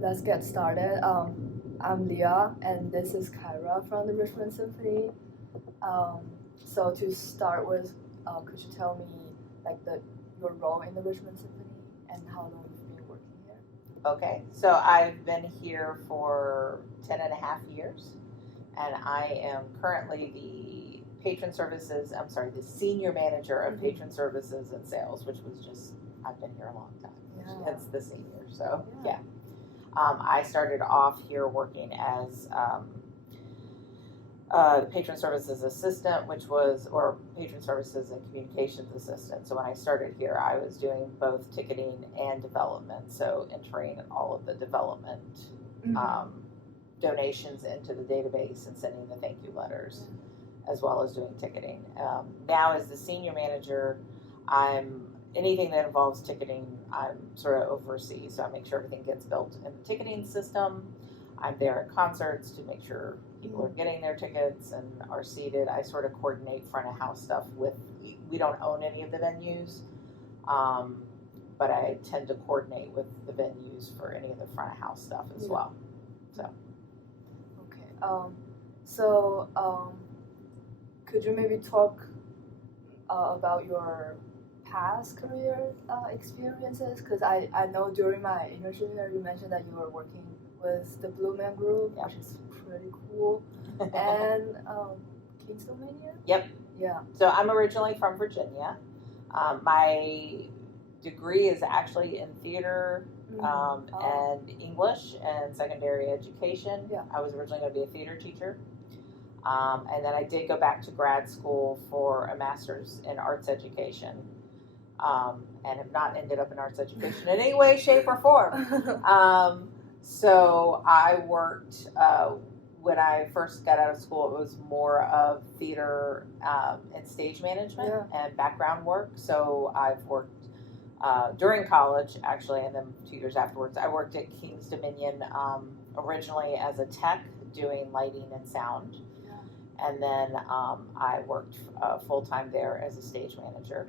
let's get started. I'm Leah, and this is Kyra from the Richmond Symphony. So to start with, could you tell me your role in the Richmond Symphony and how long you've been working here? Okay, so I've been here for 10 and a half years, and I am currently the senior manager of patron services and sales, which was just, I've been here a long time. Yeah. That's the senior, so yeah. I started off here working as the patron services assistant, or patron services and communications assistant. So when I started here, I was doing both ticketing and development, so entering all of the development donations into the database and sending the thank you letters, as well as doing ticketing. Now, as the senior manager, anything that involves ticketing, I'm sort of oversee. So I make sure everything gets built in the ticketing system. I'm there at concerts to make sure people are getting their tickets and are seated. I sort of coordinate front of house stuff we don't own any of the venues, but I tend to coordinate with the venues for any of the front of house stuff as well. So. Okay. Could you maybe talk about your past career experiences? Because I know during my interview here you mentioned that you were working with the Blue Man Group, which is pretty cool, and Kingstomania? Yep. Yeah. So I'm originally from Virginia. My degree is actually in theater and English and secondary education. Yeah. I was originally going to be a theater teacher. And then I did go back to grad school for a master's in arts education, and have not ended up in arts education in any way, shape, or form. So I worked, when I first got out of school, it was more of theater and stage management and background work. So I've worked during college, actually, and then 2 years afterwards. I worked at King's Dominion originally as a tech doing lighting and sound. And then I worked full-time there as a stage manager.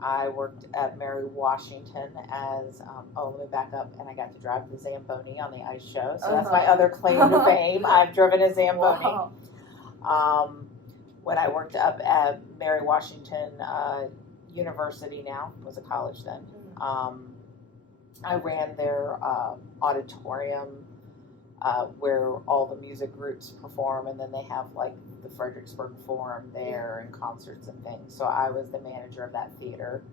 I worked at Mary Washington as, let me back up, and I got to drive the Zamboni on the ice show. So that's my other claim to fame. I've driven a Zamboni. Wow. When I worked up at Mary Washington University now, was a college then, I ran their auditorium where all the music groups perform, and then they have like the Fredericksburg Forum there and concerts and things. So I was the manager of that theater.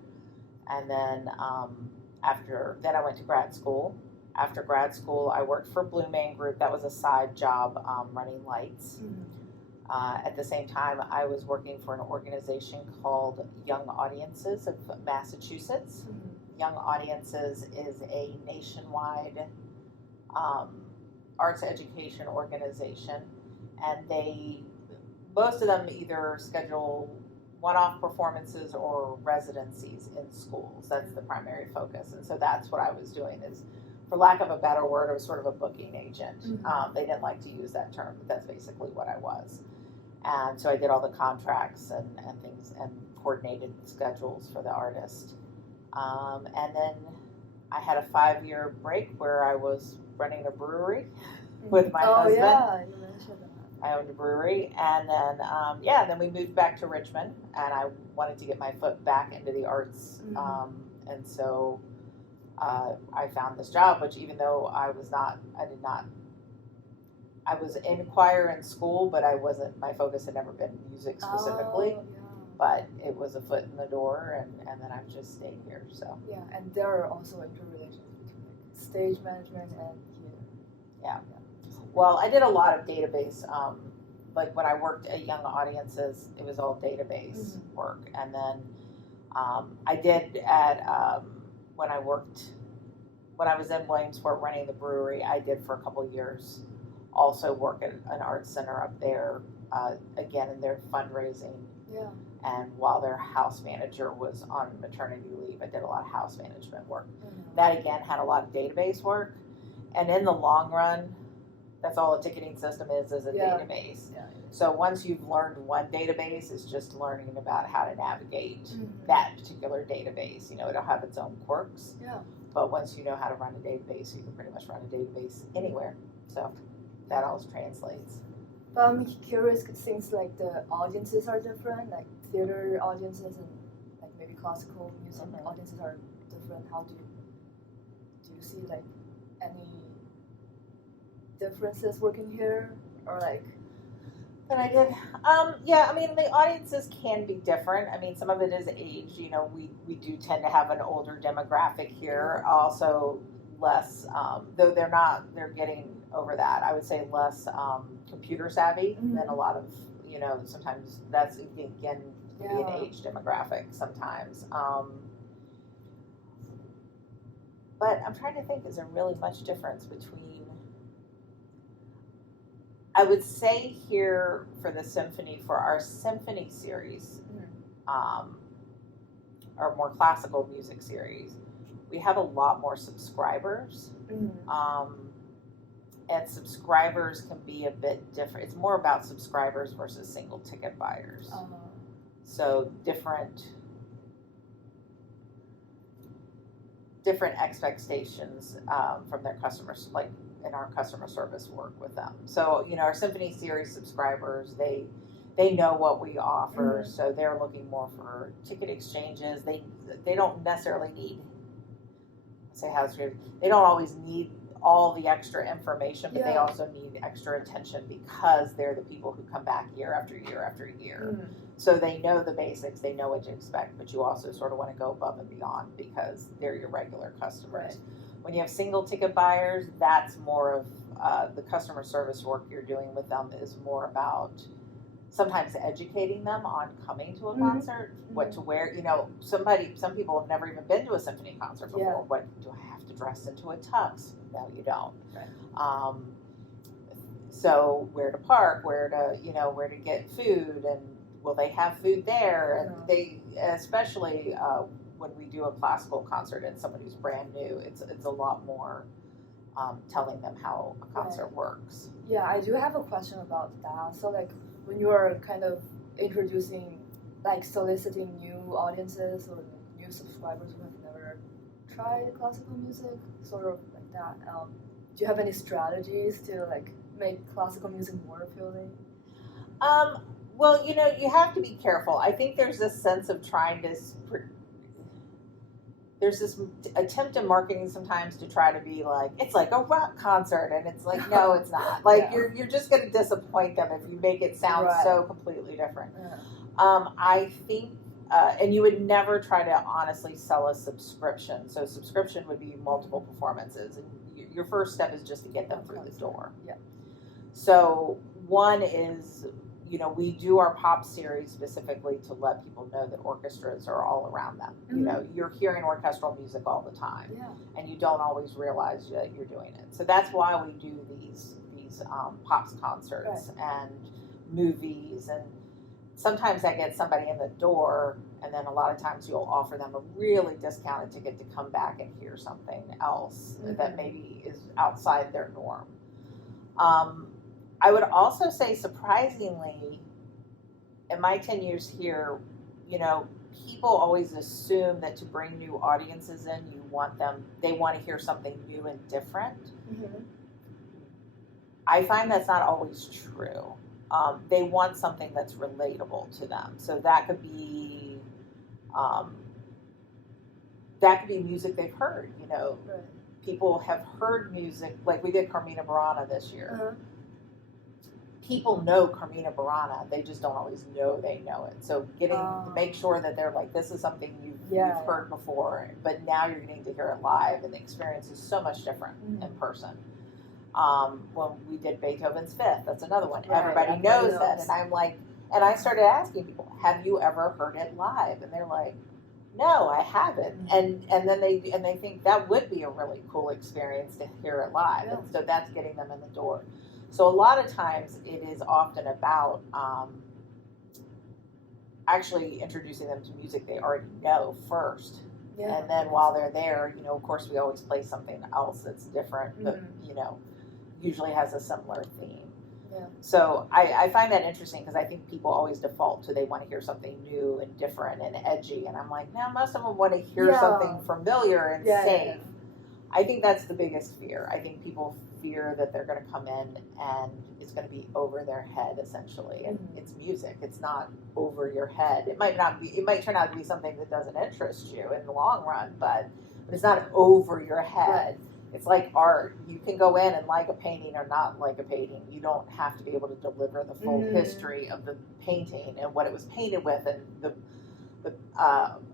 And then after I went to grad school. After grad school, I worked for Blue Man Group. That was a side job running lights. At the same time, I was working for an organization called Young Audiences of Massachusetts. Young Audiences is a nationwide arts education organization, and most of them either schedule one-off performances or residencies in schools. That's the primary focus, and so that's what I was doing. Is, for lack of a better word, I was sort of a booking agent. They didn't like to use that term, but that's basically what I was. And so I did all the contracts and things and coordinated schedules for the artist. And then I had a 5-year break where I was running a brewery with my husband. Yeah, you mentioned that. I owned a brewery, and then then we moved back to Richmond, and I wanted to get my foot back into the arts, and so I found this job, which even though I was in choir in school, but my focus had never been music specifically. But it was a foot in the door, and then I've just stayed here. So yeah, and there are also interrelations between stage management and theater. Yeah. Well, I did a lot of database. Like when I worked at Young Audiences, it was all database work, and then I did when I was in Williamsport running the brewery. I did for a couple of years also work at an arts center up there, again in their fundraising. Yeah. And while their house manager was on maternity leave, I did a lot of house management work. That again had a lot of database work. And in the long run, that's all a ticketing system is a database. Yeah. So once you've learned one database, it's just learning about how to navigate that particular database. It'll have its own quirks. Yeah. But once you know how to run a database, you can pretty much run a database anywhere. So that always translates. But I'm curious, 'cause since like the audiences are different, like theater audiences and like maybe classical music audiences are different. How do you see like any differences working here, or like? That I did. Yeah, I mean, the audiences can be different. I mean, some of it is age. You know, we do tend to have an older demographic here. Also, less, though they're getting over that. I would say less computer savvy than a lot of, you know, sometimes that's, again, be an age demographic sometimes. But I'm trying to think, is there really much difference between, I would say here for the symphony, for our symphony series, our more classical music series, we have a lot more subscribers. And subscribers can be a bit different. It's more about subscribers versus single ticket buyers. So different expectations from their customers, like in our customer service work with them. So, you know, our Symphony Series subscribers, they know what we offer, so they're looking more for ticket exchanges. They don't necessarily need, they don't always need all the extra information, but they also need extra attention because they're the people who come back year after year after year. So they know the basics, they know what to expect, but you also sort of want to go above and beyond because they're your regular customers. Right. When you have single ticket buyers, that's more of the customer service work you're doing with them is more about sometimes educating them on coming to a concert, what to wear. You know, some people have never even been to a symphony concert before. What do I have to dress into a tux? No, you don't. Right. So where to park, where to get food, and will they have food there? And they, especially when we do a classical concert and somebody who's brand new, it's a lot more telling them how a concert works. Yeah, I do have a question about that. So like when you are kind of introducing, like soliciting new audiences or new subscribers who have never tried classical music, sort of like that, do you have any strategies to like make classical music more appealing? Well, you know, you have to be careful. I think there's this sense of trying to, there's this attempt in marketing sometimes to try to be like, it's like a rock concert, and it's like, no, it's not. Like you're just going to disappoint them if you make it sound so completely different. I think, and you would never try to honestly sell a subscription. So subscription would be multiple performances, and your first step is just to get them through the door. So one is, you know, we do our pop series specifically to let people know that orchestras are all around them. You know, you're hearing orchestral music all the time, and you don't always realize that you're doing it. So that's why we do these pops concerts and movies, and sometimes that gets somebody in the door, and then a lot of times you'll offer them a really discounted ticket to come back and hear something else that maybe is outside their norm. I would also say, surprisingly, in my 10 years here, you know, people always assume that to bring new audiences in, they want to hear something new and different. I find that's not always true. They want something that's relatable to them. So that could be music they've heard, you know. People have heard music, like we did Carmina Burana this year. People know Carmina Burana, they just don't always know they know it. So make sure that they're like, this is something you've heard before, but now you're getting to hear it live, and the experience is so much different in person. When we did Beethoven's Fifth, that's another one. Everybody knows that, and I'm like, and I started asking people, have you ever heard it live? And they're like, no, I haven't. And then they think that would be a really cool experience to hear it live, and so that's getting them in the door. So a lot of times it is often about actually introducing them to music they already know first. And then while they're there, you know, of course we always play something else that's different, but, you know, usually has a similar theme. So I find that interesting because I think people always default to they want to hear something new and different and edgy. And I'm like, no, most of them want to hear something familiar and safe. I think that's the biggest fear. I think people fear that they're going to come in and it's going to be over their head, essentially. And it's music. It's not over your head. It might not be. It might turn out to be something that doesn't interest you in the long run, but it's not over your head. It's like art. You can go in and like a painting or not like a painting. You don't have to be able to deliver the full history of the painting and what it was painted with and the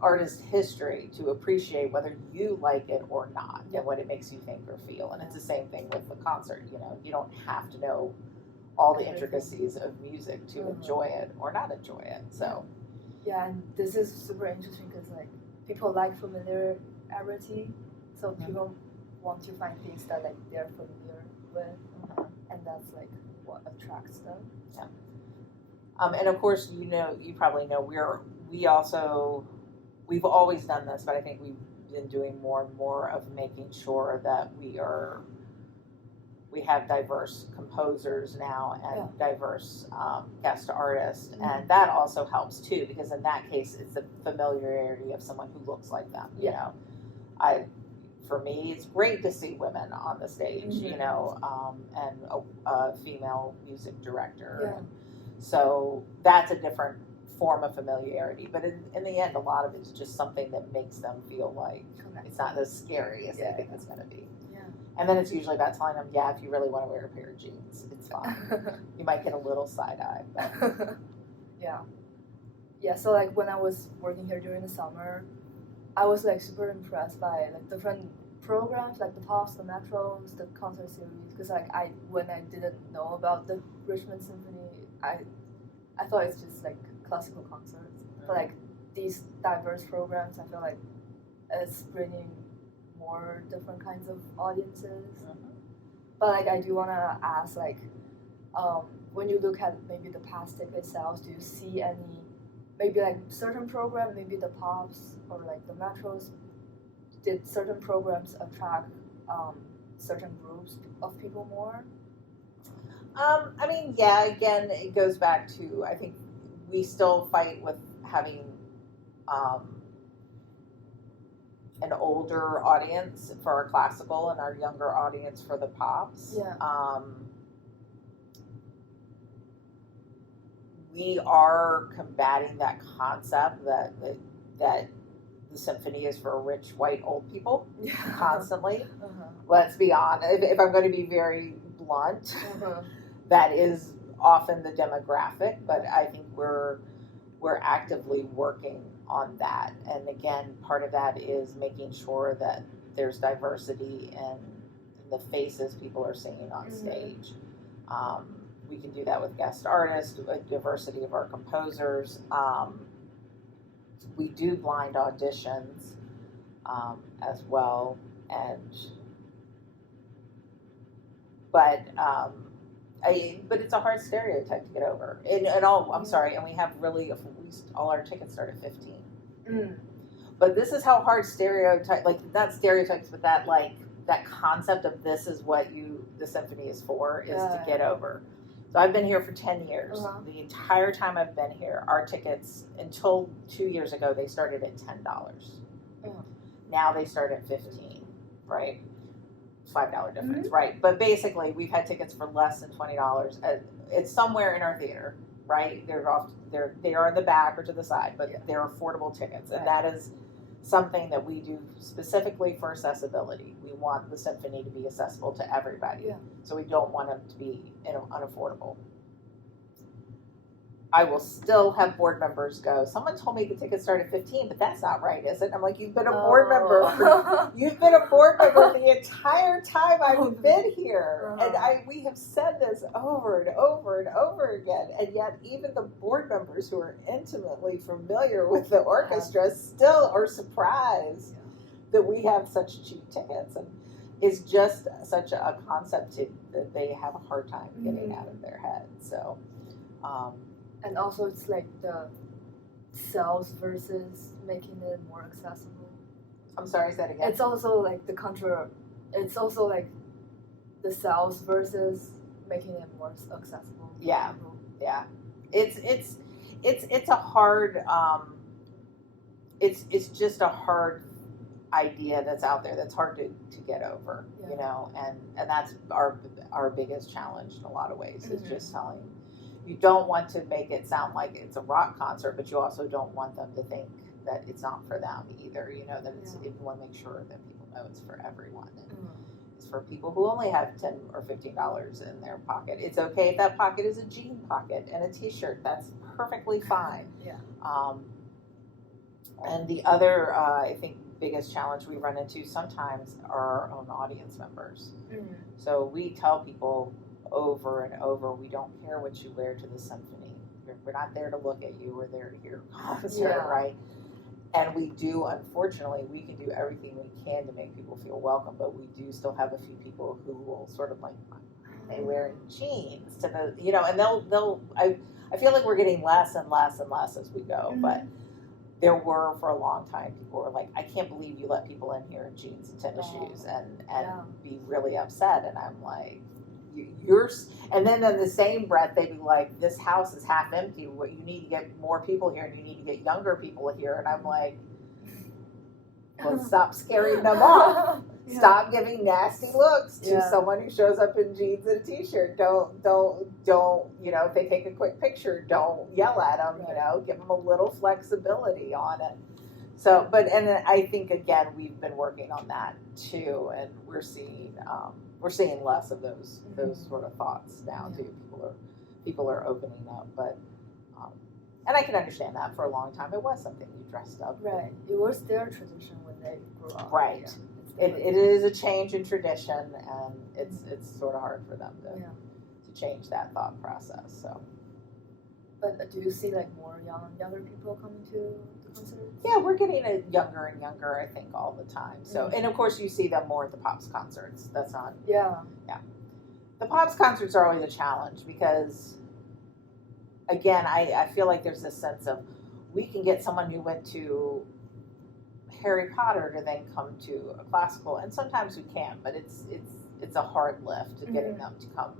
artist's history to appreciate whether you like it or not and what it makes you think or feel. And it's the same thing with the concert. You don't have to know all the intricacies of music to enjoy it or not enjoy it. So yeah, and this is super interesting because like people like familiarity, so people want to find things that like they're familiar with, and that's like what attracts them. Yeah. And of course, you probably know we've always done this, but I think we've been doing more and more of making sure that we have diverse composers now and diverse guest artists, and that also helps too, because in that case, it's the familiarity of someone who looks like them. For me, it's great to see women on the stage, and a female music director. Yeah. So that's a different form of familiarity. But in the end, a lot of it's just something that makes them feel like it's not as scary as they think it's going to be. Yeah. And then it's usually about telling them, if you really want to wear a pair of jeans, it's fine. You might get a little side eye. But. Yeah, so like when I was working here during the summer, I was like super impressed by like different programs, like the pops, the metros, the concert series. Because like when I didn't know about the Richmond Symphony, I thought it's just like classical concerts. But like these diverse programs, I feel like it's bringing more different kinds of audiences. But like I do want to ask, like when you look at maybe the past ticket sales, do you see any maybe like certain program, maybe the pops or like the metros, did certain programs attract certain groups of people more? I mean, yeah, again, it goes back to, I think we still fight with having an older audience for our classical and our younger audience for the pops. Yeah. We are combating that concept that the symphony is for rich white old people constantly. Let's be honest. If I'm going to be very blunt, that is often the demographic. But I think we're actively working on that. And again, part of that is making sure that there's diversity in the faces people are seeing on stage. We can do that with guest artists, a diversity of our composers. We do blind auditions as well, but it's a hard stereotype to get over. And we have really all our tickets start at 15. But this is how hard not stereotypes, but that concept of this is what the symphony is for is to get over. So I've been here for 10 years. The entire time I've been here, our tickets, until 2 years ago, they started at $10. Now they start at $15, right? $5 difference, right? But basically, we've had tickets for less than $20. It's somewhere in our theater, right? They are in the back or to the side, but they're affordable tickets, and that is something that we do specifically for accessibility. We want the symphony to be accessible to everybody, so we don't want them to be unaffordable. I will still have board members go, someone told me the tickets start at 15, but that's not right, is it? I'm like, you've been a board member. You've been a board member the entire time I've been here. And we have said this over and over and over again. And yet even the board members who are intimately familiar with the orchestra still are surprised that we have such cheap tickets. And it's just such a concept that they have a hard time getting out of their head. So, and also it's like the sales versus making it more accessible. I'm sorry, say that again. It's also like it's also like the sales versus making it more accessible. Yeah. It's a hard. It's just a hard idea that's out there that's hard to get over, you know, and that's our biggest challenge in a lot of ways is just telling. You don't want to make it sound like it's a rock concert, but you also don't want them to think that it's not for them either. You know, that it's you want to make sure that people know it's for everyone. And it's for people who only have $10 or $15 in their pocket. It's okay if that pocket is a jean pocket and a T-shirt. That's perfectly fine. And the other, I think, biggest challenge we run into sometimes are our own audience members. So we tell people over and over, we don't care what you wear to the symphony. We're not there to look at you. We're there to hear a concert, right? And we do, unfortunately, we can do everything we can to make people feel welcome, but we do still have a few people who will sort of like, they wearing jeans to the, you know, and I feel like we're getting less and less and less as we go, but there were for a long time people were like, I can't believe you let people in here in jeans and tennis shoes and be really upset. And I'm like, and then in the same breath, they'd be like, this house is half empty. What, you need to get more people here and you need to get younger people here. And I'm like, well, stop scaring them off. Stop giving nasty looks to someone who shows up in jeans and a T-shirt. Don't, you know, if they take a quick picture, don't yell at them, you know, give them a little flexibility on it. So, and I think, again, we've been working on that too, and we're seeing less of those sort of thoughts now too. People are opening up, but and I can understand that. For a long time it was something you dressed up. Right. It was their tradition when they grew up. Right. It is a change in tradition, and it's sort of hard for them to change that thought process. So. But do you see like more younger people coming to the concerts? Yeah, we're getting it younger and younger, I think, all the time. So, and of course, you see them more at the Pops concerts. That's not. Yeah. The Pops concerts are always a challenge because, again, I feel like there's this sense of we can get someone who went to Harry Potter to then come to a classical, and sometimes we can, but it's a hard lift to getting them to come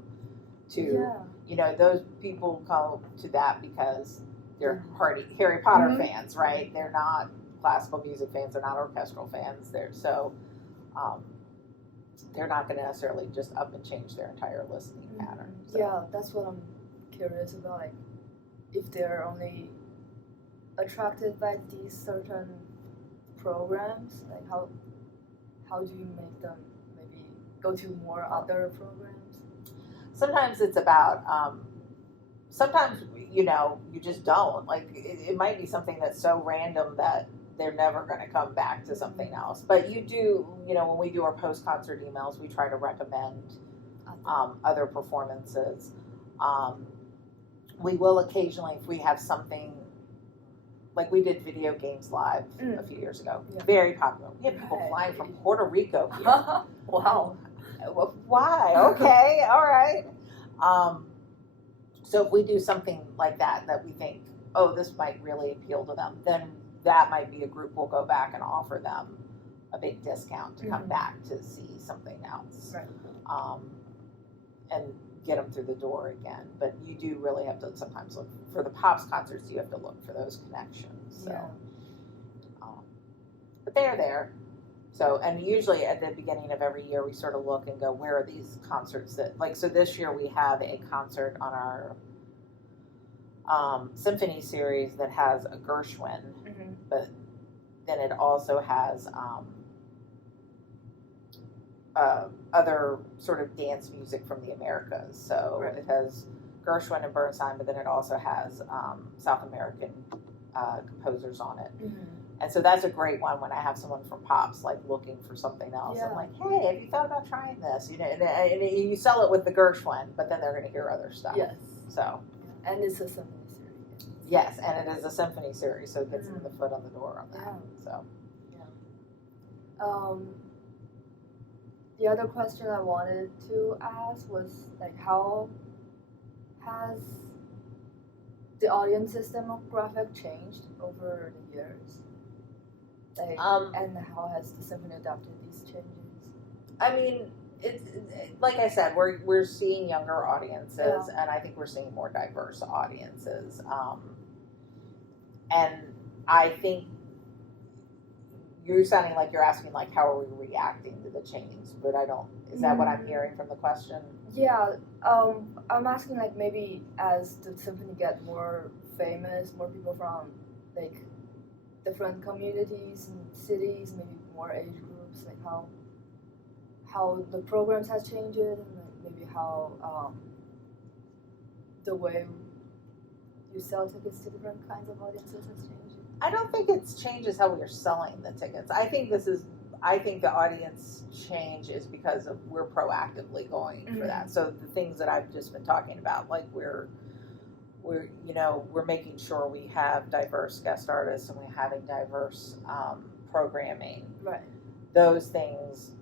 to. You know, those people come to that because they're Harry Potter fans, right? They're not classical music fans. They're not orchestral fans. They're not going to necessarily just up and change their entire listening pattern. So. Yeah, that's what I'm curious about. Like, if they're only attracted by these certain programs, like how do you make them maybe go to more other programs? Sometimes it's about, sometimes, you know, you just don't. Like, it might be something that's so random that they're never going to come back to something else. But you do, you know, when we do our post-concert emails, we try to recommend other performances. We will occasionally, if we have something, like we did Video Games Live a few years ago. Very popular. We had people flying from Puerto Rico here. Wow. Why? Okay, all right. So if we do something like that we think, oh, this might really appeal to them, then that might be a group we'll go back and offer them a big discount to come back to see something else. Right. And get them through the door again. But you do really have to sometimes look for the Pops concerts. You have to look for those connections. So, but they're there. So, and usually at the beginning of every year, we sort of look and go, where are these concerts that, like, so this year we have a concert on our symphony series that has a Gershwin, but then it also has other sort of dance music from the Americas. So it has Gershwin and Bernstein, but then it also has South American composers on it. And so that's a great one when I have someone from Pops like looking for something else. I'm like, hey, have you thought about trying this? You know, and you sell it with the Gershwin, but then they're going to hear other stuff. Yes. So. And it's a symphony series. Yes, and it is a symphony series, so it gets the foot on the door on that. So. The other question I wanted to ask was like, how has the audience's demographic changed over the years? Like, and how has the symphony adapted these changes? I mean, it's like I said, we're seeing younger audiences, and I think we're seeing more diverse audiences. And I think you're sounding like you're asking like how are we reacting to the change, but I don't. Is that what I'm hearing from the question? Yeah, I'm asking like maybe as the symphony get more famous, more people from like different communities and cities, maybe more age groups, like how the programs has changed and like maybe how the way you sell tickets to different kinds of audiences has changed. I don't think it changes how we're selling the tickets. I think the audience change is because of we're proactively going for that. So the things that I've just been talking about, like we're making sure we have diverse guest artists and we're having diverse programming. Right. Those things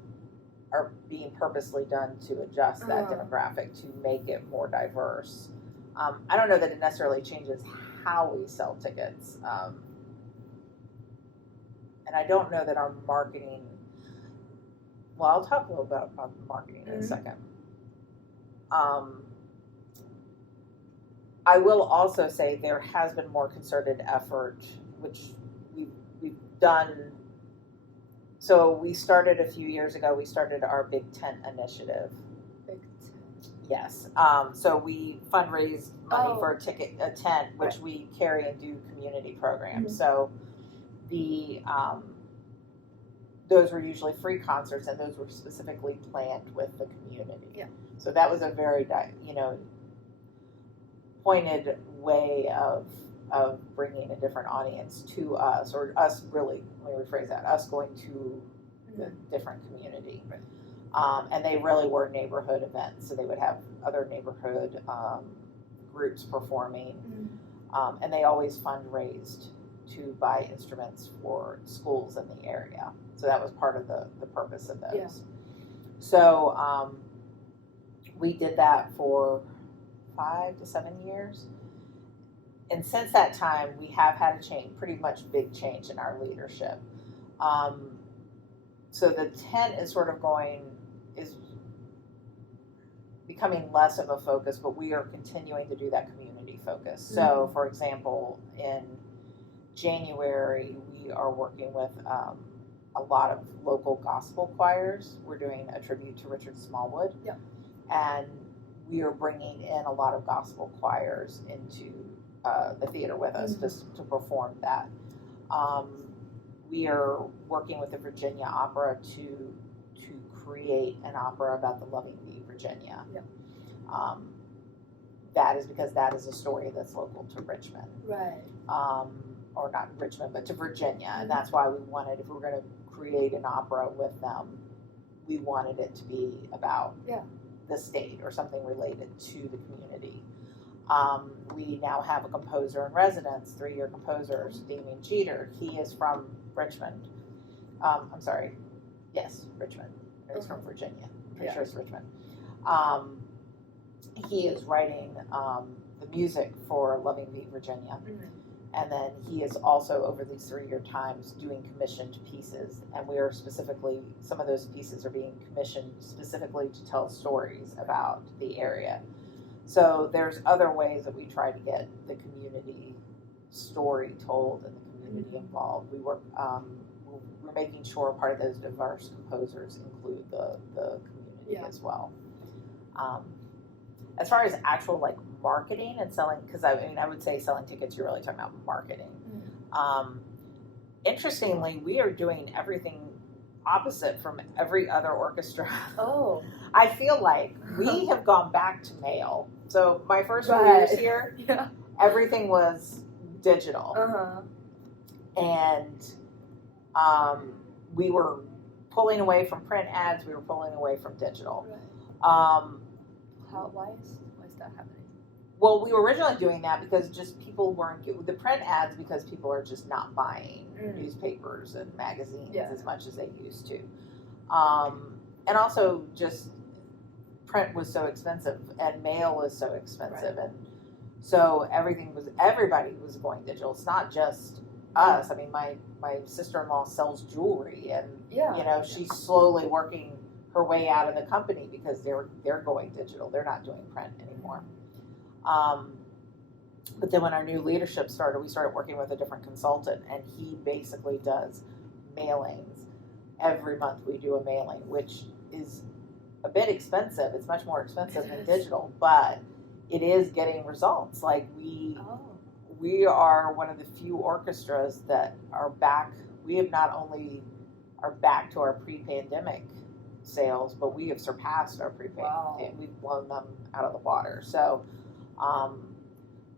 are being purposely done to adjust that demographic to make it more diverse. I don't know that it necessarily changes how we sell tickets. And I don't know that our marketing, well, I'll talk a little bit about marketing in a second. I will also say there has been more concerted effort, which we've done. So we started a few years ago, we started our Big Tent initiative. Big Tent. Yes. So we fundraise money for a tent, which we carry and do community programs. So those were usually free concerts, and those were specifically planned with the community. Yeah. So that was a very, pointed way of bringing a different audience to us, or us really, let me rephrase that, us going to the different community. Right. And they really were neighborhood events, so they would have other neighborhood groups performing, and they always fundraised to buy instruments for schools in the area. So that was part of the purpose of those. Yeah. So we did that for 5 to 7 years. And since that time, we have had a change, pretty much big change in our leadership. So the tent is is becoming less of a focus, but we are continuing to do that community focus. So, for example, in January, we are working with a lot of local gospel choirs. We're doing a tribute to Richard Smallwood. Yeah. And we are bringing in a lot of gospel choirs into the theater with us just to perform that. We are working with the Virginia Opera to create an opera about the Loving Bee, Virginia. Yeah. That is because that is a story that's local to Richmond. Right. Or not Richmond, but to Virginia. And that's why we wanted, if we were going to create an opera with them, we wanted it to be about the state or something related to the community. We now have a composer in residence, 3-year composer, Damien Jeter. He is from Richmond. I'm sorry. Yes, Richmond. He's from Virginia. Pretty sure it's Richmond. He is writing the music for Loving Bee, Virginia. And then he is also, over these 3-year times, doing commissioned pieces. And we are specifically, some of those pieces are being commissioned specifically to tell stories about the area. So there's other ways that we try to get the community story told and the community involved. We work, we're making sure part of those diverse composers include the community as well. As far as actual marketing and selling, because I would say selling tickets, you're really talking about marketing. Interestingly, we are doing everything opposite from every other orchestra. Oh. I feel like we have gone back to mail. So my first 4 years here, everything was digital. And we were pulling away from print ads, we were pulling away from digital. Why is that happening? Well, we were originally doing that because just people weren't the print ads, because people are just not buying newspapers and magazines as much as they used to, and also just print was so expensive and mail was so expensive, and so everybody was going digital. It's not just us. I mean, my sister-in-law sells jewelry, and she's slowly working her way out of the company because they're going digital. They're not doing print anymore. But then when our new leadership started, we started working with a different consultant, and he basically does mailings. Every month we do a mailing, which is a bit expensive. It's much more expensive than digital, but it is getting results. Like we are one of the few orchestras that are back. We have not only are back to our pre-pandemic sales, but we have surpassed our pre-pandemic. Wow. We've blown them out of the water. So,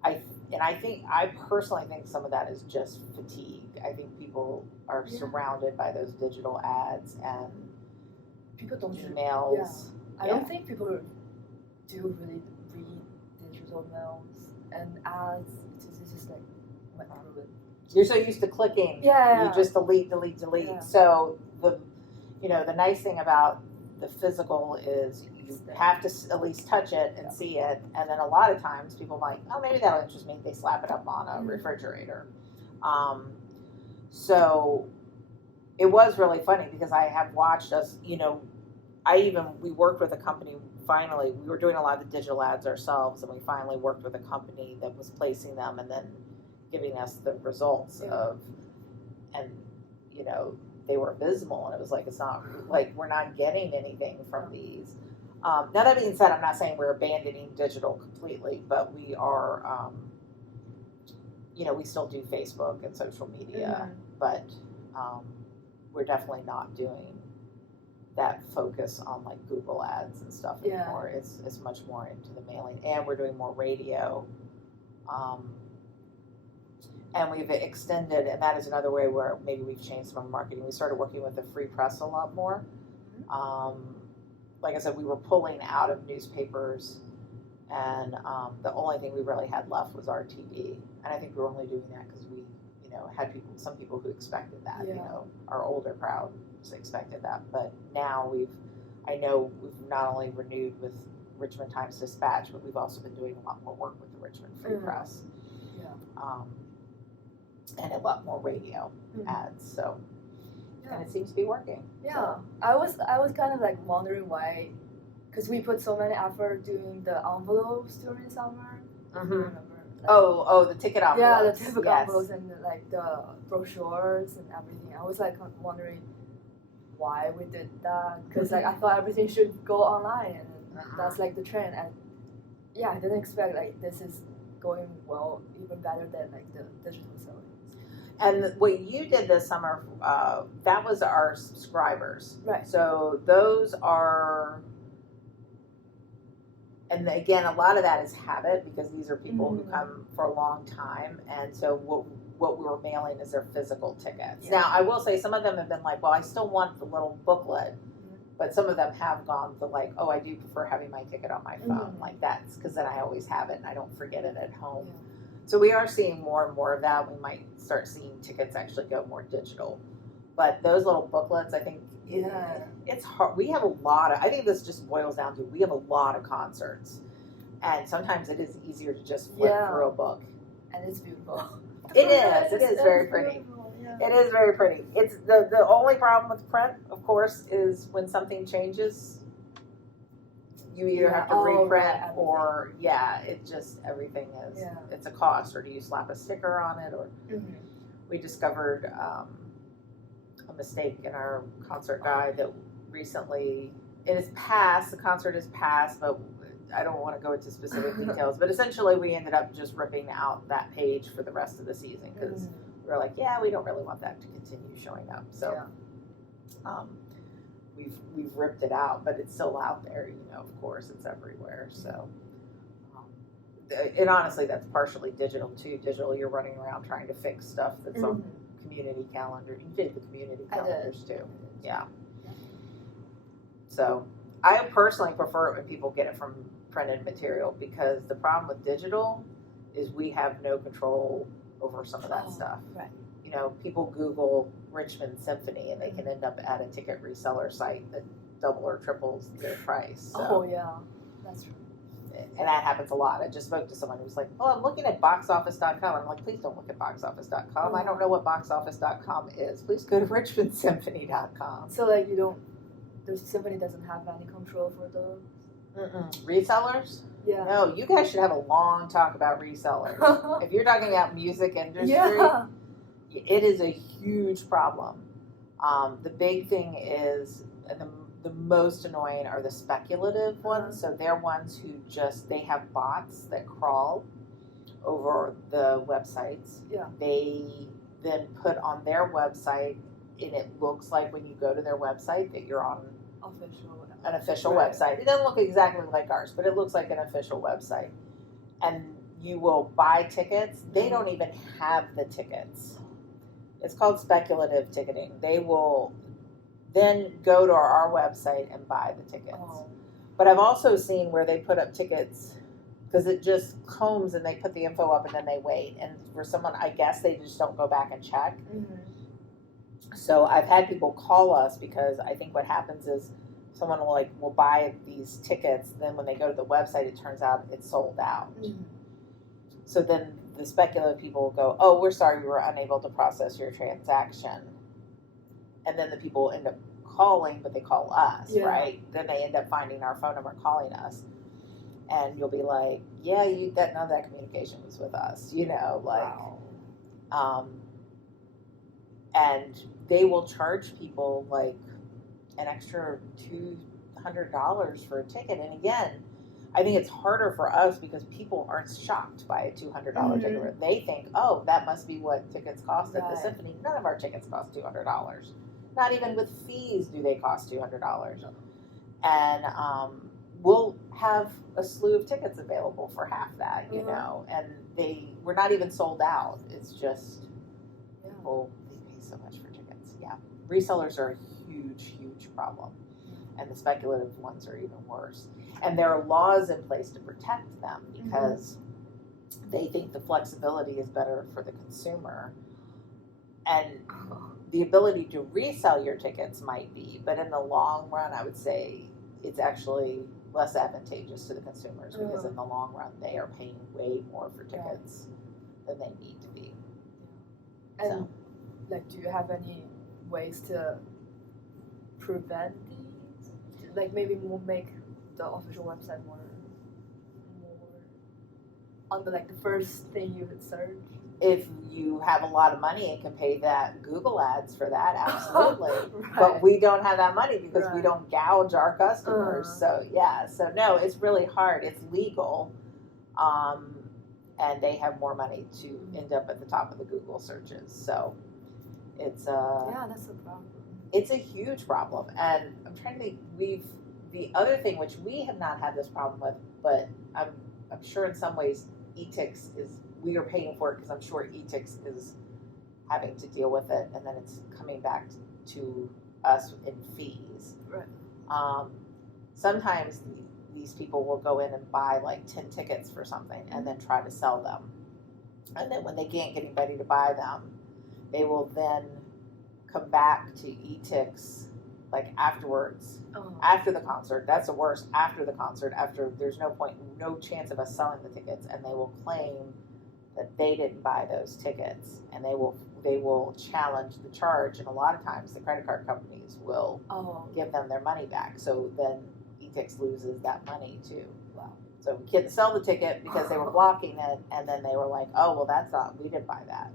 I personally think some of that is just fatigue. I think people are surrounded by those digital ads and people don't emails. Yeah. I don't think people do really read digital mails and ads. It's just like went through it. You're so used to clicking. Yeah. You just delete. Yeah. So the nice thing about the physical is you have to at least touch it and see it, and then a lot of times people are like, oh, maybe that'll interest me. They slap it up on a refrigerator. So it was really funny because I have watched us. We worked with a company. Finally, we were doing a lot of the digital ads ourselves, and we finally worked with a company that was placing them and then giving us the results they were abysmal, and it was like, it's not like we're not getting anything from these. Now that being said, I'm not saying we're abandoning digital completely, but we are, we still do Facebook and social media, but we're definitely not doing that focus on like Google ads and stuff anymore. It's much more into the mailing, and we're doing more radio. And we've extended, and that is another way where maybe we've changed some of our marketing. We started working with the free press a lot more. Like I said, we were pulling out of newspapers, and the only thing we really had left was our TV. And I think we were only doing that because we, had some people who expected that. Our older crowd expected that. But now I know we've not only renewed with Richmond Times-Dispatch, but we've also been doing a lot more work with the Richmond Free Press. And a lot more radio ads, so and it seems to be working. Yeah, so. I was kind of like wondering why, because we put so many effort doing the envelopes during summer. Remember? Like, The ticket envelopes. Yeah, the ticket envelopes and the brochures and everything. I was like wondering why we did that, because like I thought everything should go online, and that's like the trend. And I didn't expect like this is going well, even better than like the digital selling. And what you did this summer, that was our subscribers. Right. So those are, and again, a lot of that is habit because these are people who come for a long time. And so what we were mailing is their physical tickets. Yeah. Now, I will say some of them have been like, well, I still want the little booklet. But some of them have gone to like, oh, I do prefer having my ticket on my phone. Like that's because then I always have it and I don't forget it at home. Yeah. So we are seeing more and more of that. We might start seeing tickets actually go more digital. But those little booklets, I think, it's hard. We have a lot of, I think this just boils down to, we have a lot of concerts. And sometimes it is easier to just flip through a book. And it's beautiful. It is very pretty. Yeah. It is very pretty. It's the only problem with print, of course, is when something changes, you either have to reprint or it just everything is it's a cost. Or do you slap a sticker on it? Or we discovered a mistake in our concert guide that recently it is passed. The concert is passed, but I don't want to go into specific details. But essentially, we ended up just ripping out that page for the rest of the season because. We're like, we don't really want that to continue showing up. So we've ripped it out, but it's still out there, of course, it's everywhere. So, and honestly, that's partially digital too. Digital, you're running around trying to fix stuff that's on community calendar. You did the community calendars too. Yeah. So I personally prefer it when people get it from printed material because the problem with digital is we have no control over some of that stuff. Right. People Google Richmond Symphony and they can end up at a ticket reseller site that double or triples their price. So. That's true. And that happens a lot. I just spoke to someone who was like, I'm looking at boxoffice.com. I'm like, please don't look at boxoffice.com. I don't know what boxoffice.com is. Please go to richmondsymphony.com. So like the symphony doesn't have any control for those? Resellers? Yeah. No, you guys should have a long talk about resellers. If you're talking about music industry, it is a huge problem. The big thing is the most annoying are the speculative ones. So they're ones who they have bots that crawl over the websites. Yeah. They then put on their website, and it looks like when you go to their website that you're on an official website. It doesn't look exactly like ours, but it looks like an official website. And you will buy tickets. They don't even have the tickets. It's called speculative ticketing. They will then go to our website and buy the tickets. Oh. But I've also seen where they put up tickets because it just combs and they put the info up and then they wait. And for someone, I guess they just don't go back and check. Mm-hmm. So I've had people call us because I think what happens is someone will buy these tickets. Then when they go to the website, it turns out it's sold out. Mm-hmm. So then the speculative people will go, "Oh, we're sorry, we were unable to process your transaction." And then the people end up calling, but they call us, right? Then they end up finding our phone number, calling us, and you'll be like, "Yeah, none of that communication was with us," Wow. And they will charge people like an extra $200 for a ticket. And again, I think it's harder for us because people aren't shocked by a $200 ticket. They think, "Oh, that must be what tickets cost at the symphony." None of our tickets cost $200. Not even with fees do they cost $200. And we'll have a slew of tickets available for half that, you know, and we're not even sold out. It's just people, they pay so much for tickets. Yeah. Resellers are a huge, huge problem. And the speculative ones are even worse. And there are laws in place to protect them because they think the flexibility is better for the consumer. And the ability to resell your tickets might be, but in the long run, I would say it's actually less advantageous to the consumers because in the long run, they are paying way more for tickets than they need to be. And do you have any ways to prevent these? Like maybe we'll make the official website more on the first thing you would search. If you have a lot of money and can pay that Google ads for that, absolutely. But we don't have that money because we don't gouge our customers. So no, it's really hard. It's legal, and they have more money to end up at the top of the Google searches. So it's that's a problem. It's a huge problem, and I'm trying to think. The other thing which we have not had this problem with, but I'm sure in some ways ETIX is. We are paying for it because I'm sure ETIX is having to deal with it, and then it's coming back to us in fees. Right. Sometimes these people will go in and buy like 10 tickets for something and then try to sell them. And then when they can't get anybody to buy them, they will then come back to ETIX afterwards, after the concert. That's the worst. After the concert, after there's no chance of us selling the tickets, and they will claim that they didn't buy those tickets, and they will challenge the charge, and a lot of times the credit card companies will give them their money back. So then ETIX loses that money too. Wow. So we couldn't sell the ticket because they were blocking it, and then they were like, "Oh, well, we didn't buy that."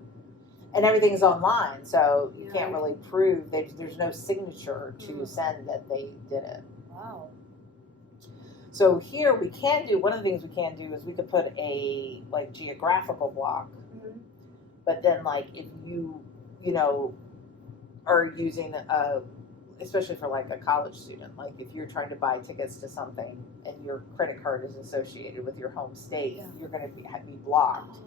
And everything's online, so you can't really prove. There's no signature to send that they did it. Wow. So here we can do, one of the things we can do is we could put a geographical block, but then if you are using especially for a college student, if you're trying to buy tickets to something and your credit card is associated with your home state, you're going to be blocked,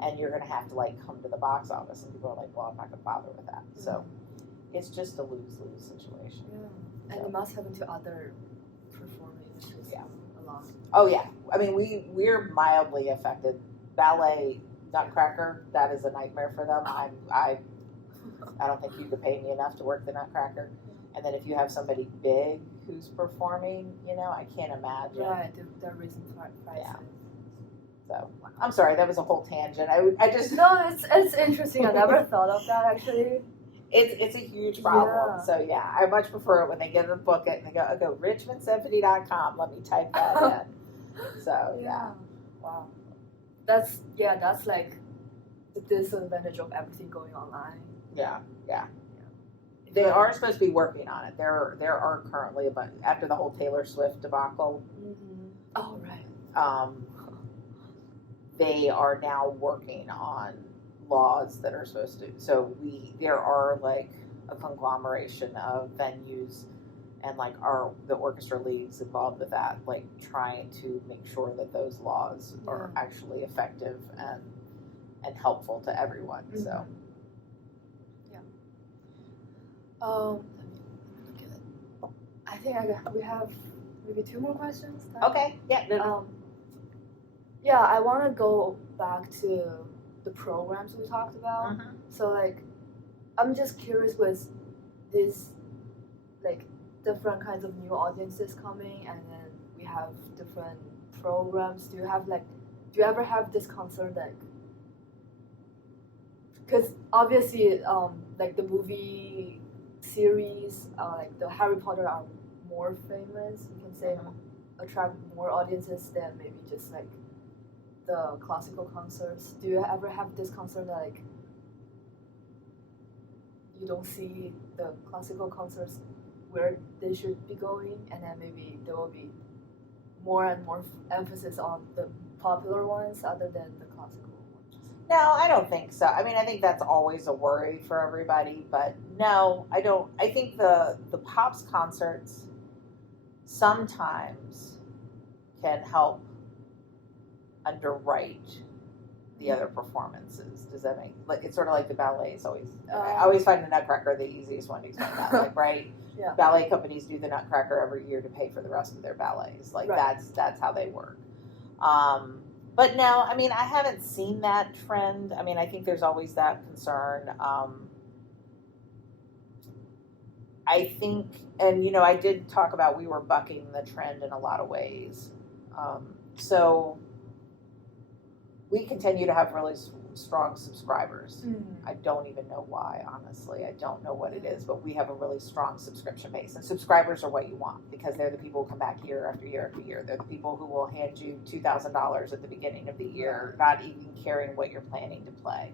and you're going to have to come to the box office, and people are like, "Well, I'm not going to bother with that." So it's just a lose-lose situation. Yeah, and it must happen to other performing industries a lot. Oh yeah, I mean we're mildly affected. Ballet, Nutcracker, that is a nightmare for them. I don't think you could pay me enough to work the Nutcracker. And then if you have somebody big who's performing, I can't imagine. Right, the reason prices. Yeah. So I'm sorry, that was a whole tangent. I just no, it's interesting. I never thought of that actually. It's a huge problem. Yeah. So I much prefer it when they get to book it and they go richmondsymphony.com. Let me type that in. So wow, that's the disadvantage of everything going online. Yeah. If They are supposed to be working on it. There are currently a bunch after the whole Taylor Swift debacle. Mm-hmm. Oh right. They are now working on laws that are supposed to. So there are like a conglomeration of venues and like the orchestra leagues involved with that, like trying to make sure that those laws are actually effective and helpful to everyone. Mm-hmm. So yeah. Let me look at it. I think we have maybe 2 more questions. Okay. Yeah. No. Yeah, I want to go back to the programs we talked about. Mm-hmm. So like, I'm just curious with this, like, different kinds of new audiences coming, and then we have different programs. Do you ever have this concern, like, because obviously, like the movie series, like the Harry Potter are more famous, you can say, attract more audiences than maybe just like the classical concerts. Do you ever have this concern that like you don't see the classical concerts where they should be going, and then maybe there will be more and more emphasis on the popular ones other than the classical ones? No, I don't think so. I mean, I think that's always a worry for everybody, but no, I don't. I think the Pops concerts sometimes can help underwrite the other performances. Does that make, like, it's sort of like the ballets always. I always find the Nutcracker the easiest one to explain that, like, right? Yeah. Ballet companies do the Nutcracker every year to pay for the rest of their ballets. Like, right. that's how they work. But no, I mean, I haven't seen that trend. I mean, I think there's always that concern. I think, and, you know, I did talk about we were bucking the trend in a lot of ways. So we continue to have really strong subscribers. Mm-hmm. I don't even know why, honestly. I don't know what it is, but we have a really strong subscription base. And subscribers are what you want, because they're the people who come back year after year after year. They're the people who will hand you $2,000 at the beginning of the year, not even caring what you're planning to play.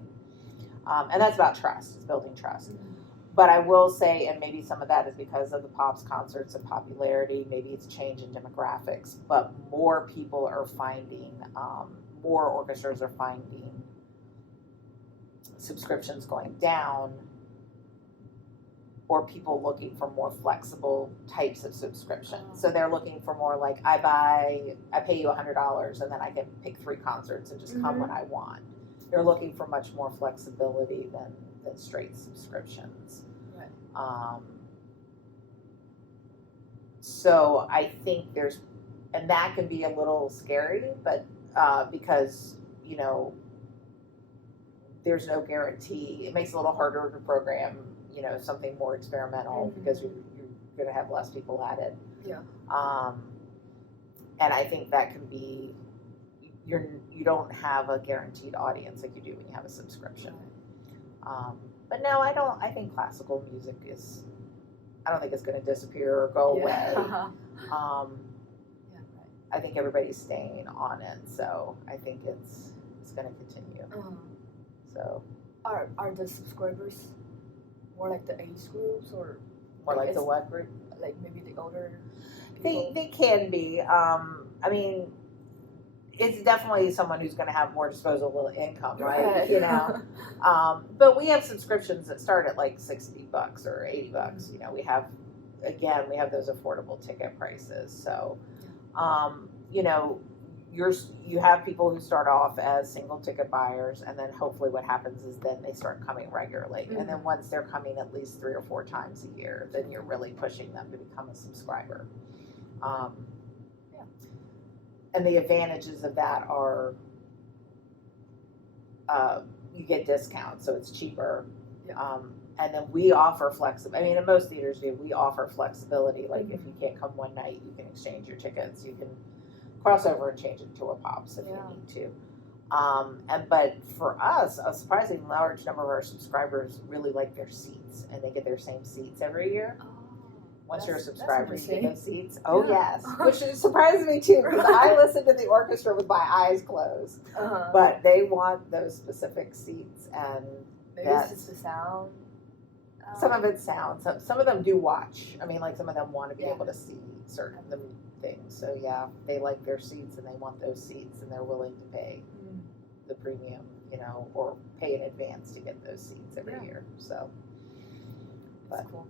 And that's about trust. It's building trust. Mm-hmm. But I will say, and maybe some of that is because of the Pops concerts and popularity, maybe it's change in demographics, but more people are finding, more orchestras are finding subscriptions going down, or people looking for more flexible types of subscriptions. So they're looking for more like, I pay you $100 and then I can pick 3 concerts and just come when I want. They're looking for much more flexibility than straight subscriptions. Right. So I think and that can be a little scary, but because, you know, there's no guarantee. It makes it a little harder to program, you know, something more experimental, because you're going to have less people at it. Yeah. And I think that can be, you don't have a guaranteed audience like you do when you have a subscription. But no, I think classical music I don't think it's going to disappear or go away. Yeah, right. I think everybody's staying on it, so I think it's going to continue. So are the subscribers more like the age groups, or more like the what group? Like maybe the older people? They can be. I mean, it's definitely someone who's going to have more disposable income, right? You know, but we have subscriptions that start at like $60 or $80. You know, we have those affordable ticket prices. So, you know, you have people who start off as single ticket buyers, and then hopefully what happens is then they start coming regularly. And then once they're coming at least 3 or 4 times a year, then you're really pushing them to become a subscriber. And the advantages of that are you get discounts, so it's cheaper. And then we offer flexibility. I mean, and most theaters do. We offer flexibility. Like if you can't come one night, you can exchange your tickets. You can cross over and change it to a Pops if you need to. But for us, a surprisingly large number of our subscribers really like their seats, and they get their same seats every year. Once you're a subscriber, you get those seats. Oh, yes. Which surprises me, too, because I listen to the orchestra with my eyes closed. But they want those specific seats. And maybe it's just the sound. Some of it's sound. Some of them do watch. I mean, like some of them want to be Yeah. able to see certain things. So yeah, they like their seats and they want those seats and they're willing to pay the premium, or pay in advance to get those seats every year. So, That's cool.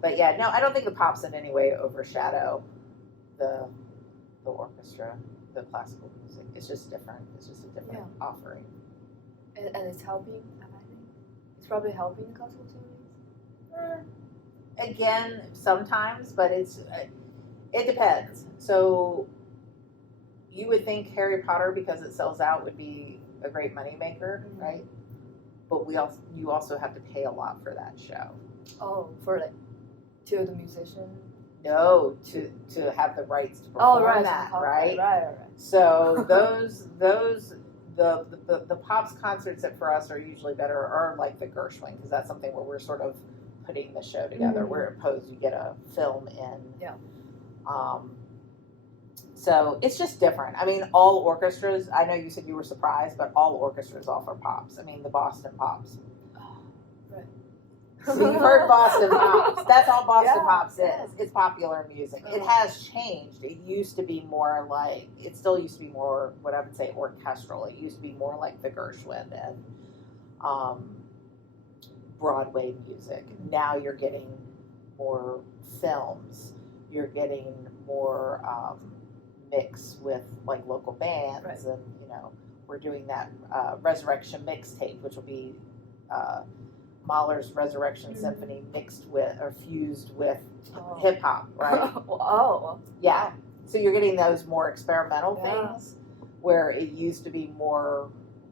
but yeah, no, I don't think the pops in any way overshadow the orchestra, the classical music. It's just different. It's just a different offering. And it's helping. I think it's probably helping the classical series. Again, sometimes, but it depends. So you would think Harry Potter, because it sells out, would be a great moneymaker, right? But you also have to pay a lot for that show. Oh, for to the musician. No, to have the rights to perform that, right? Right. So the Pops concerts that for us are usually better are like the Gershwin, because that's something where we're sort of putting the show together. Where opposed you get a film in. Yeah. So it's just different. I mean, all orchestras, I know you said you were surprised, but all orchestras offer Pops. I mean, the Boston Pops. Right. So you've heard Boston Pops. That's all Boston Pops is. It's popular music. It has changed. It used to be more like, it still used to be more, what I would say, orchestral. It used to be more like the Gershwin and Broadway music. Now you're getting more films. You're getting more mix with like local bands, and we're doing that Resurrection mixtape, which will be Mahler's Resurrection Symphony mixed with or fused with hip hop, right? Yeah. So you're getting those more experimental things where it used to be more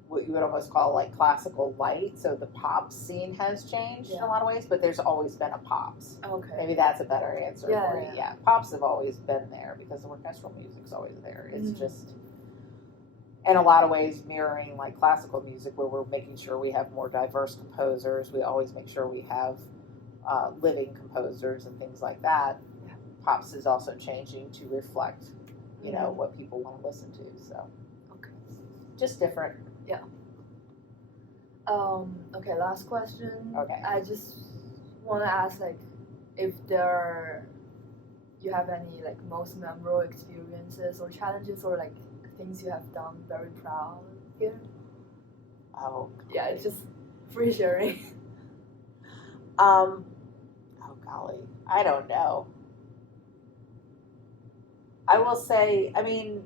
what you would almost call like classical light. So the pop scene has changed in a lot of ways, but there's always been a Pops. Okay. Maybe that's a better answer for you. Yeah. Pops have always been there because the orchestral music's always there. It's just in a lot of ways mirroring like classical music, where we're making sure we have more diverse composers. We always make sure we have living composers and things like that. Yeah. Pops is also changing to reflect, what people want to listen to. So, just different. Yeah. Okay, last question. Okay. I just want to ask, if you have any most memorable experiences or challenges or things you have done very proud here. Oh. Yeah, it's just free sharing. Oh golly, I don't know. I will say, I mean,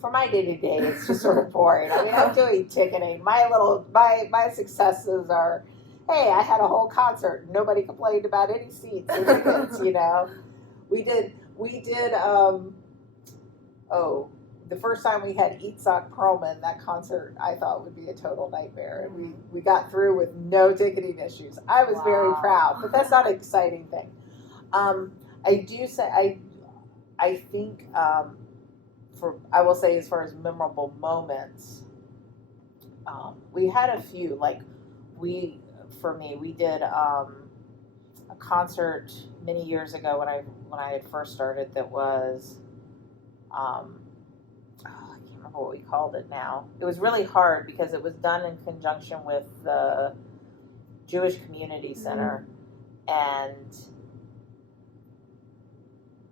for my day-to-day, it's just sort of boring. I mean, I'm doing ticketing. My successes are, hey, I had a whole concert. Nobody complained about any seats or tickets, We did, the first time we had Itzhak Perlman, that concert I thought would be a total nightmare. And we got through with no ticketing issues. I was very proud, but that's not an exciting thing. I do say, I think, I will say, as far as memorable moments, we had a few. We did a concert many years ago when I had first started. That was, I can't remember what we called it now. It was really hard because it was done in conjunction with the Jewish Community Center, and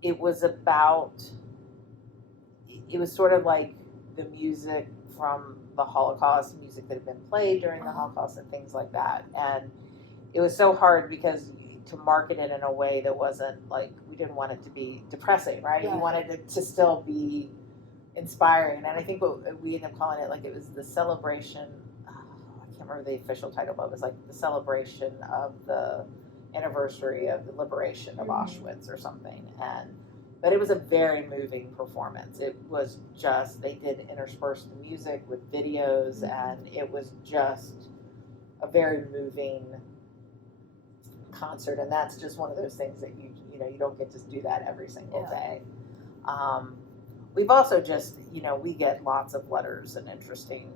it was sort of like the music from the Holocaust, music that had been played during the Holocaust and things like that. And it was so hard because to market it in a way that wasn't we didn't want it to be depressing, right? You wanted it to still be inspiring. And I think what we ended up calling it, it was the celebration, I can't remember the official title, but it was the celebration of the anniversary of the liberation of Auschwitz or something. But it was a very moving performance. It was just, they did intersperse the music with videos, and it was just a very moving concert. And that's just one of those things that you don't get to do that every single day. We've also just, we get lots of letters and interesting,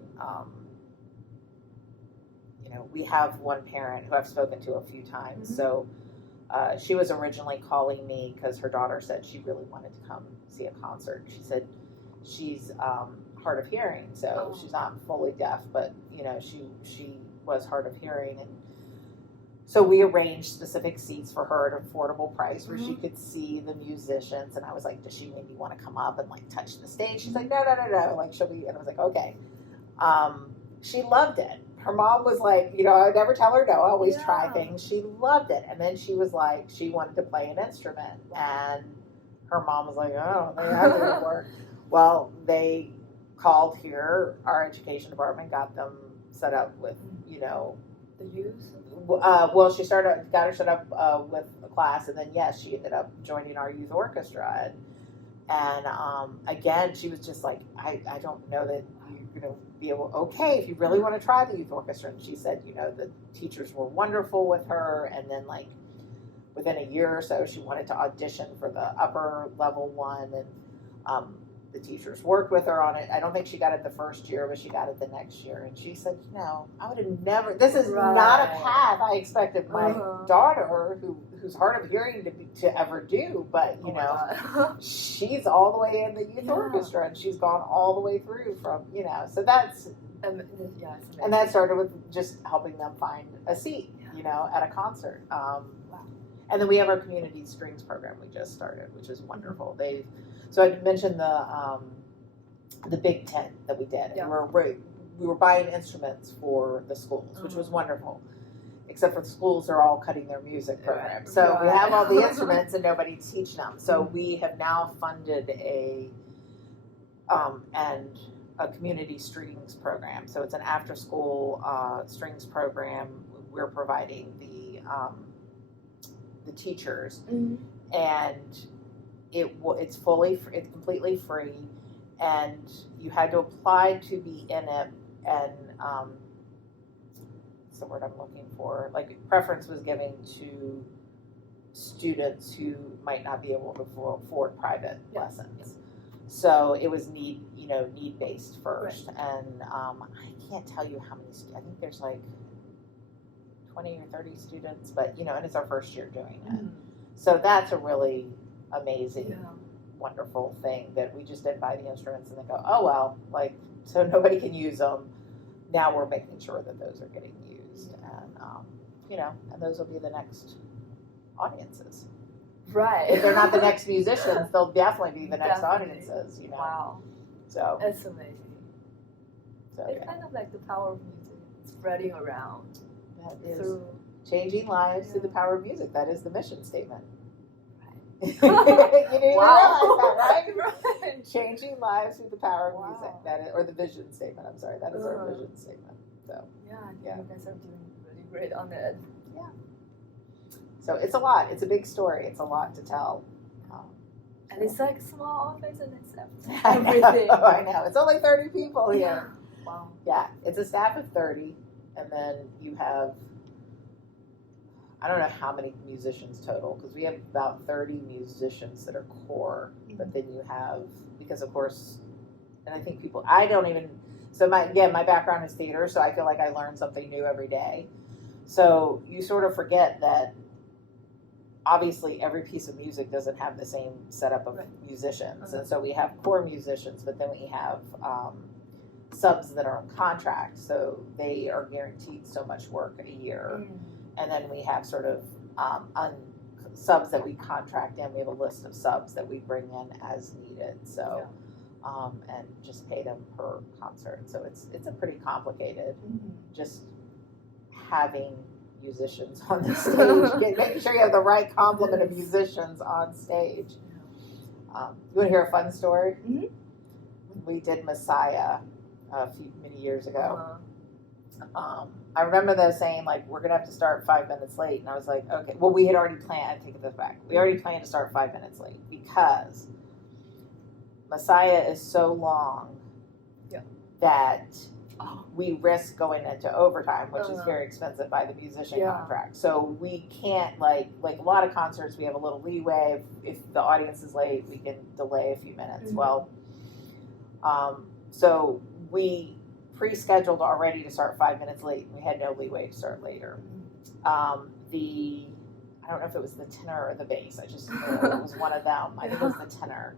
we have one parent who I've spoken to a few times. So she was originally calling me because her daughter said she really wanted to come see a concert. She said she's hard of hearing, so she's not fully deaf, but she was hard of hearing, and So we arranged specific seats for her at an affordable price where she could see the musicians. And I was like, does she maybe want to come up and like touch the stage? She's like, no. Like she'll be, and I was like, okay. She loved it. Her mom was like, you know, I would never tell her no. I always try things. She loved it. And then she was like, she wanted to play an instrument. And her mom was like, oh, that didn't work. Well, they called here. Our education department got them set up with, you know, the youth. Well, she got her set up with a class, and then yes, she ended up joining our youth orchestra. And again, she was just like, I don't know that you're going to be able. Okay, if you really want to try the youth orchestra, and she said, you know, the teachers were wonderful with her, and then like within a year or so, she wanted to audition for the upper level one, and the teachers worked with her on it. I don't think she got it the first year, but she got it the next year. And she said, you know, I would have never, this is not a path I expected my daughter, who's hard of hearing to ever do. But, you know, she's all the way in the youth orchestra, and she's gone all the way through from, you know, so that's, and that started with just helping them find a seat, you know, at a concert. And then we have our community strings program we just started, which is wonderful. So I mentioned the big tent that we did. Yeah. We were buying instruments for the schools, which was wonderful. Except for the schools are all cutting their music programs. So we have all the instruments and nobody's teaching them. So we have now funded a community strings program. So it's an after school strings program. We're providing the teachers, and it's completely free, and you had to apply to be in it, and what's the word I'm looking for? Like preference was given to students who might not be able to afford private lessons. So it was need based first, and I can't tell you how many. I think there's like 20 or 30 students, but you know, and it's our first year doing it. So that's a really amazing, wonderful thing that we just didn't buy the instruments and then go, oh well, like, so nobody can use them. Now we're making sure that those are getting used, and you know, and those will be the next audiences. Right. If they're not the next musicians, they'll definitely be the next audiences. You know. Wow. So it's amazing. So it's kind of like the power of music spreading around. That is changing lives through the power of music. That is the mission statement. You didn't even realize that, right? Changing lives through the power of music. That is, or the vision statement. I'm sorry. That is our vision statement. So you guys are doing really great on it. Yeah. So it's a lot. It's a big story. It's a lot to tell. And it's like a small office and it's everything. I know. It's only 30 people here. Wow. Yeah. It's a staff of 30. And then you have, I don't know how many musicians total, because we have about 30 musicians that are core. But then you have, because of course, and I think people, I don't even, so my background is theater, so I feel like I learn something new every day. So you sort of forget that obviously every piece of music doesn't have the same setup of musicians. And so we have core musicians, but then we have subs that are on contract, so they are guaranteed so much work a year. And then we have sort of subs that we contract in. We have a list of subs that we bring in as needed. So and just pay them per concert. So it's a pretty complicated just having musicians on the stage, making sure you have the right complement of musicians on stage. You want to hear a fun story? We did Messiah many years ago. I remember them saying, like, we're going to have to start 5 minutes late. And I was like, okay. Well, we had already planned, I take this back. We already planned to start 5 minutes late because Messiah is so long that we risk going into overtime, which is very expensive by the musician contract. So we can't, like a lot of concerts, we have a little leeway. If the audience is late, we can delay a few minutes. Well, so we pre-scheduled already to start 5 minutes late. We had no leeway to start later. I don't know if it was the tenor or the bass. I just knew it was one of them. I think it was the tenor.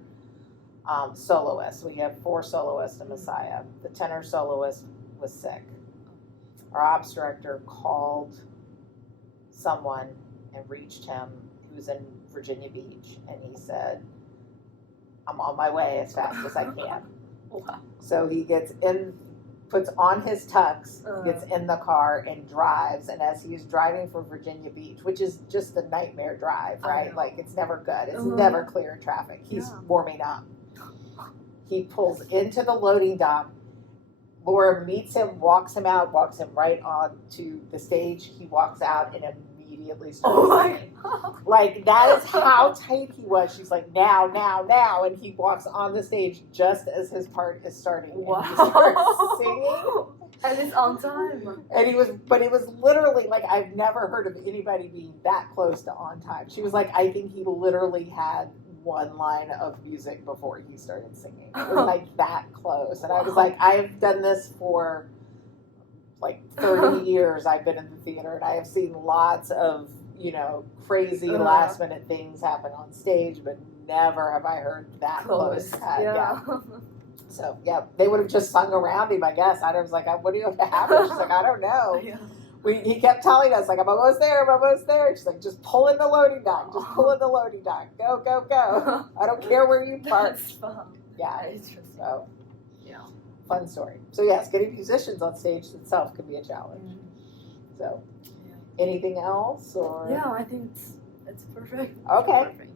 Soloist. We have 4 soloists in Messiah. The tenor soloist was sick. Our ops director called someone and reached him who's in Virginia Beach, and he said, I'm on my way as fast as I can. Wow. So he gets in, puts on his tux, gets in the car and drives. And as he's driving from Virginia Beach, which is just a nightmare drive, right? Like it's never good. It's never clear traffic. He's warming up. He pulls into the loading dock. Laura meets him, walks him out, walks him right onto the stage. He walks out and immediately starts singing. Like, that is how tight he was. She's like, now, now, now. And he walks on the stage just as his part is starting. Wow. And he starts singing. And it's on time. And but it was literally like, I've never heard of anybody being that close to on time. She was like, I think he literally had one line of music before he started singing. It was like that close. And I was like, I've done this for like 30 years. I've been in the theater and I have seen lots of, crazy last minute things happen on stage, but never have I heard that close. So, they would have just sung around him, I guess. I was like, what do you have to happen? She's like, I don't know. He kept telling us, like, I'm almost there, I'm almost there. She's like, just pull in the loading dock. Just pull in the loading dock. Go, go, go. I don't care where you park. That's fun. Yeah. Interesting. So, fun story. So, yes, getting musicians on stage itself can be a challenge. So, anything else? Or Yeah, I think it's perfect. Okay. Perfect.